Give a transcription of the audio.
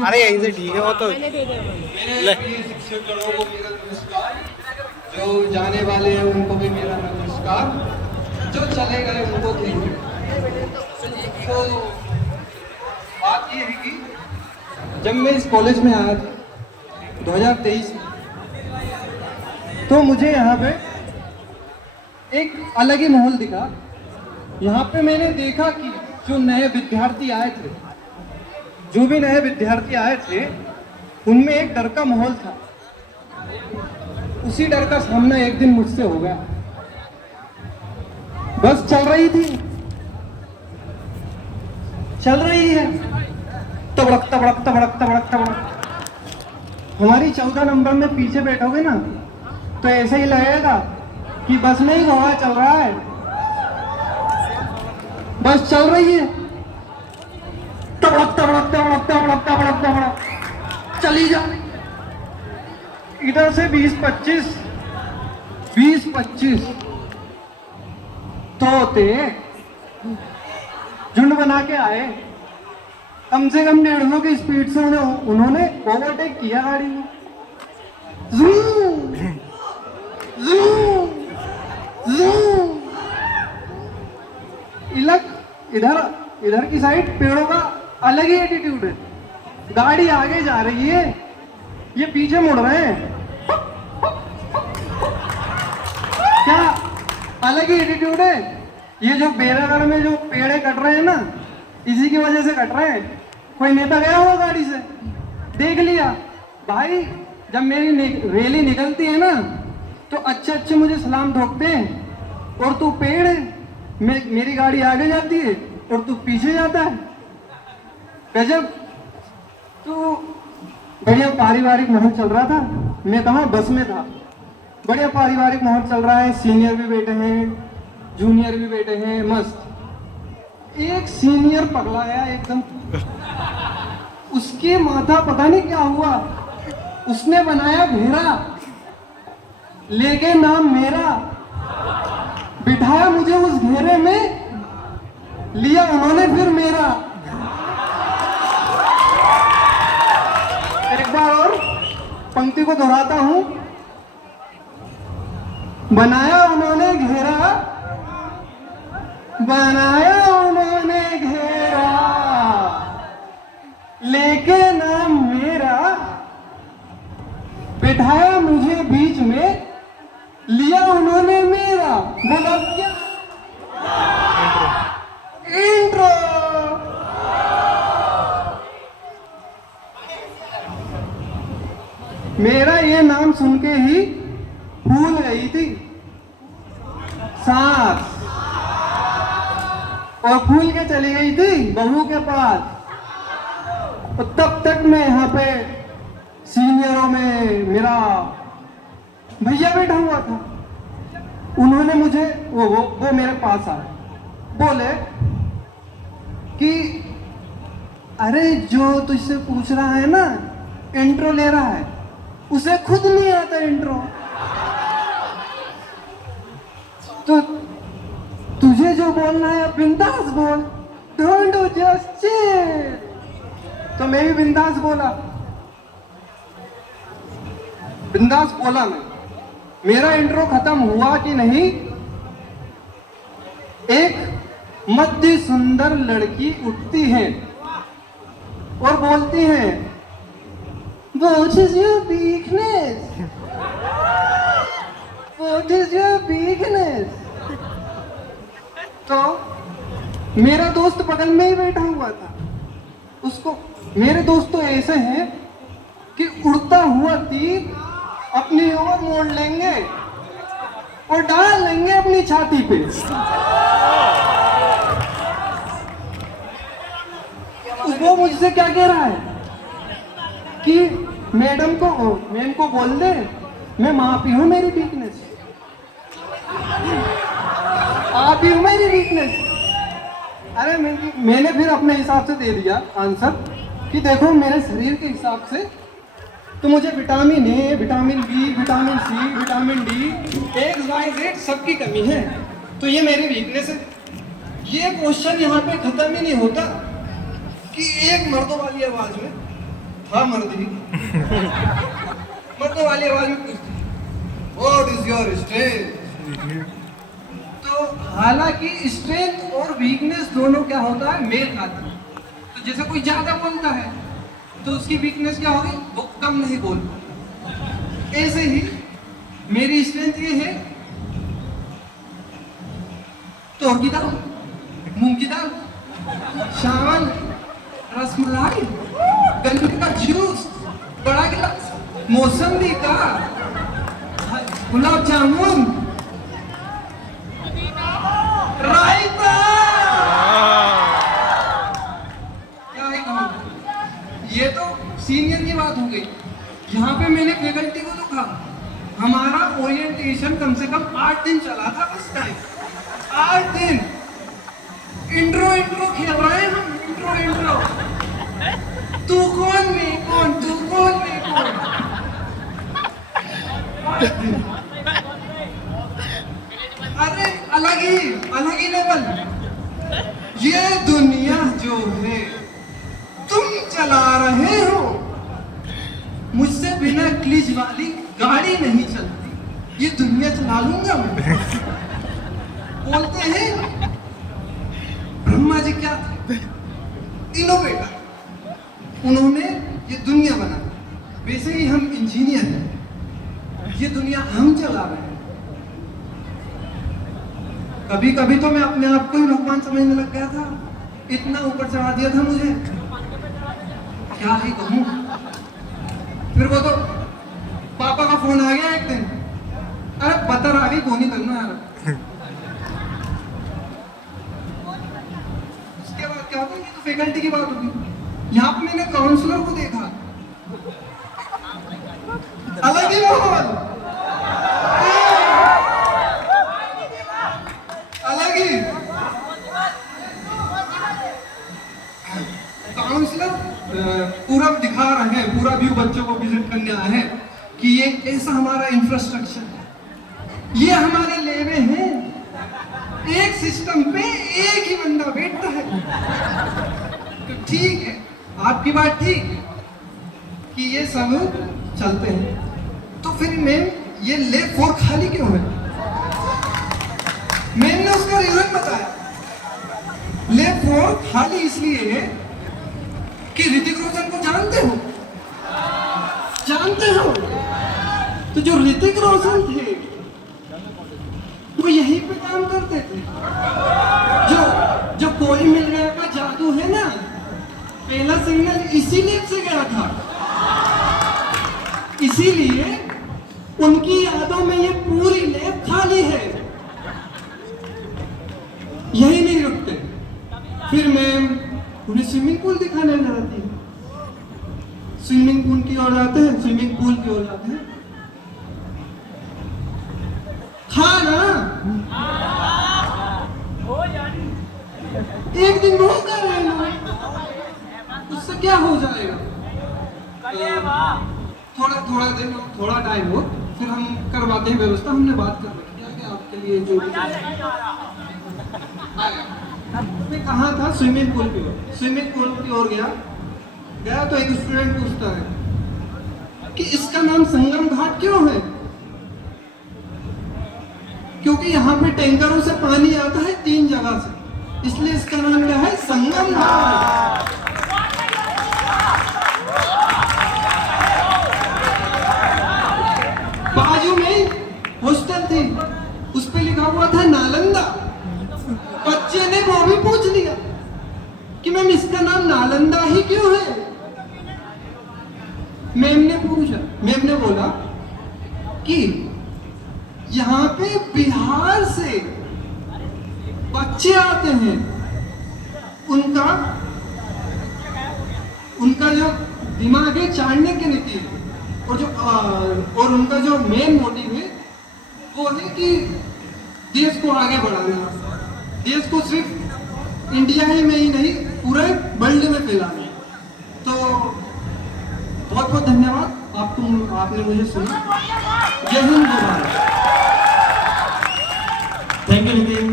अरे यहीं से ठीक है वो तो ले। शिक्षकों को मेरा नमस्कार, जो जाने वाले हैं उनको भी मेरा नमस्कार, जो चले गए उनको थैंक यू। तो बात ये है कि जब मैं इस कॉलेज में आया था 2023 में, तो मुझे यहाँ पे एक अलग ही माहौल दिखा। यहाँ पे मैंने देखा कि जो नए विद्यार्थी आए थे, जो भी नए विद्यार्थी आए थे, उनमें एक डर का माहौल था। उसी डर का सामना एक दिन मुझसे हो गया। बस चल रही थी, चल रही है, तबड़क तबड़क तबड़क तबड़क तबड़क। हमारी 14 नंबर में पीछे बैठोगे ना तो ऐसे ही लगेगा कि बस में ही हवा चल रहा है। बस चल रही है, तबड़क तबड़क तबड़क तबड़क तबड़क तबड़क चली जा। इधर से 20-25 तोते झुंड बना के आए। कम से कम 150 की स्पीड से उन्होंने ओवरटेक किया गाड़ी में। Zoom, zoom, zoom. इधर की साइड पेड़ों का अलग ही एटीट्यूड है। गाड़ी आगे जा रही है, ये पीछे मुड़ रहे हैं। क्या अलग ही एटीट्यूड है। ये जो बेरागर में जो पेड़े कट रहे हैं ना, इसी की वजह से कट रहे हैं। कोई नेता गया होगा गाड़ी से, देख लिया भाई। जब मेरी रैली निकलती है ना तो अच्छे अच्छे मुझे सलाम ठोकते हैं, और तू पेड़ है, मेरी गाड़ी आगे जाती है और तू पीछे जाता है। गजब। तो बढ़िया पारिवारिक माहौल चल रहा था। मैं कहाँ, बस में था। बढ़िया पारिवारिक माहौल चल रहा है। सीनियर भी बैठे हैं, जूनियर भी बैठे हैं, मस्त। एक सीनियर पगला गया एकदम। उसके माथा पता नहीं क्या हुआ, उसने बनाया घेरा, लेके नाम मेरा, बिठाया मुझे उस घेरे में, लिया उन्होंने फिर मेरा। एक बार और पंक्ति को दोहराता हूं। बनाया उन्होंने घेरा, बनाया उन्होंने घेरा, लेके नाम मेरा, बिठाया मुझे बीच में, लिया उन्होंने मेरा। बोला क्या? इंट्रो। मेरा ये नाम सुन के ही भूल गई थी सांस, और भूल के चली गई थी बहू के पास। और तब तक मैं यहाँ पे सीनियरों में मेरा भैया बैठा हुआ था। उन्होंने मुझे वो मेरे पास आए, बोले कि अरे जो तुझसे पूछ रहा है ना, इंट्रो ले रहा है, उसे खुद नहीं आता इंट्रो, तो तुझे जो बोलना है बिंदास बोल, डोंट डू जस्ट चिल। तो मैं भी बिंदास बोला, मैं। मेरा इंट्रो खत्म हुआ कि नहीं, एक मध्य सुंदर लड़की उठती है और बोलती है, What is your weakness? What is your weakness? तो मेरा दोस्त बगल में ही बैठा हुआ था। उसको, मेरे दोस्त तो ऐसे हैं कि उड़ता हुआ तीर अपनी ओर मोड़ लेंगे और डाल लेंगे अपनी छाती पे। वो मुझसे क्या कह रहा है कि मैम को बोल दे मैं माफी हूं, मेरी वीकनेस आप ही हूं, मेरी वीकनेस। अरे मैंने फिर अपने हिसाब से दे दिया आंसर कि देखो मेरे शरीर के हिसाब से तो मुझे vitamin A, vitamin B, vitamin C, vitamin D, XYZ सबकी कमी है, तो ये मेरी वीकनेस है। ये क्वेश्चन यहाँ पे खत्म ही नहीं होता। कि एक मर्दों वाली आवाज में था मर्द ही मर्दों वाली आवाज में पूछती व्हाट इज योर स्ट्रेंथ। तो हालांकि स्ट्रेंथ और वीकनेस दोनों क्या होता है, मेल खाता है। तो जैसे कोई ज्यादा बोलता है तो उसकी वीकनेस क्या होगी, वो कम नहीं बोलता। ऐसे ही मेरी स्ट्रेंथ ये है, तोर की दाल, मूंग की दाल, चावल, रसमलाई, गन्ने का जूस, बड़ा गिलास मौसमी का, गुलाब जामुन, रायता। क्या है कहूँ, ये तो सीनियर की बात हो गई। यहाँ पे मैंने फैकल्टी को तो कहा, हमारा ओरिएंटेशन कम से कम 8 दिन चला था बस टाइम, 8 दिन इंट्रो खेल रहे हैं हम, इंट्रो। तू कौन मैं कौन, तू कौन मैं कौन। अरे अलग ही लेवल। ये दुनिया जो है तुम चला रहे हो, मुझसे बिना क्लिच वाली गाड़ी नहीं चलती, ये दुनिया चला लूंगा मैं। बोलते हैं ब्रह्मा जी क्या थे, इनोवेटर, उन्होंने ये दुनिया बना। वैसे ही हम इंजीनियर हैं, ये दुनिया हम चला रहे हैं। कभी कभी तो मैं अपने आप को ही भगवान समझने लग गया था, इतना ऊपर चढ़ा दिया था मुझे, क्या ही कहूँ। फिर वो तो पापा का फोन आ गया एक दिन, अरे बता रहा अभी फोन ही करना यार। उसके बाद क्या होगा, तो फैकल्टी की बात होगी। यहाँ पे मैंने काउंसलर को देखा, अलग ही माहौल, अलग ही। काउंसलर पूरा दिखा रहे हैं, पूरा व्यू बच्चों को विजिट करने आए हैं कि ये ऐसा हमारा इंफ्रास्ट्रक्चर है, ये हमारे लेवे हैं, एक सिस्टम पे एक ही बंदा बैठता है। तो ठीक है, आपकी बात ठीक है कि ये सब चलते हैं, तो फिर मैम ये लेब 4 खाली क्यों है? मैम ने उसका रीजन बताया, लेब 4 खाली इसलिए है कि ऋतिक रोशन को जानते हो, तो जो ऋतिक रोशन थे वो यहीं पे काम करते थे। जो कोई मिल गया का जादू है ना, पहला सिग्नल इसी लेब से गया था, इसीलिए उनकी यादों में ये पूरी लेब खाली है। यही नहीं रुकते, फिर मैम उन्हें स्विमिंग पूल दिखाने जाती है, स्विमिंग पूल की ओर जाते हैं, स्विमिंग पूल की ओर जाते हैं। खाना एक दिन वो कर रहे हैं, उससे क्या हो जाएगा, थोड़ा टाइम हो, फिर हम करवाते हैं व्यवस्था। हमने बात कर रखी है कि आपके लिए जो मैं कहा था स्विमिंग पूल की ओर, स्विमिंग पूल की ओर गया तो एक स्टूडेंट पूछता है कि इसका नाम संगम घाट क्यों है? क्योंकि यहाँ पे टैंकरों से पानी आता है 3 जगह से, इसलिए इसका नाम क्या है, संगम घाट। बाजू में हॉस्टल थी, उस पे लिखा हुआ था नालंदा। बच्चे ने वो भी पूछ लिया कि मैम इसका नाम नालंदा ही क्यों है? मैम ने बोला कि यहाँ पे बिहार से बच्चे आते हैं, उनका जो दिमाग है चाड़ने के नीति है, और उनका जो मेन मोटिव है वो है कि देश को आगे बढ़ाना, देश को सिर्फ इंडिया ही में ही नहीं पूरे वर्ल्ड में फैलाना। तो बहुत बहुत धन्यवाद आपने मुझे सुना। जय हिंद, जय भारत। Thank you Nitin.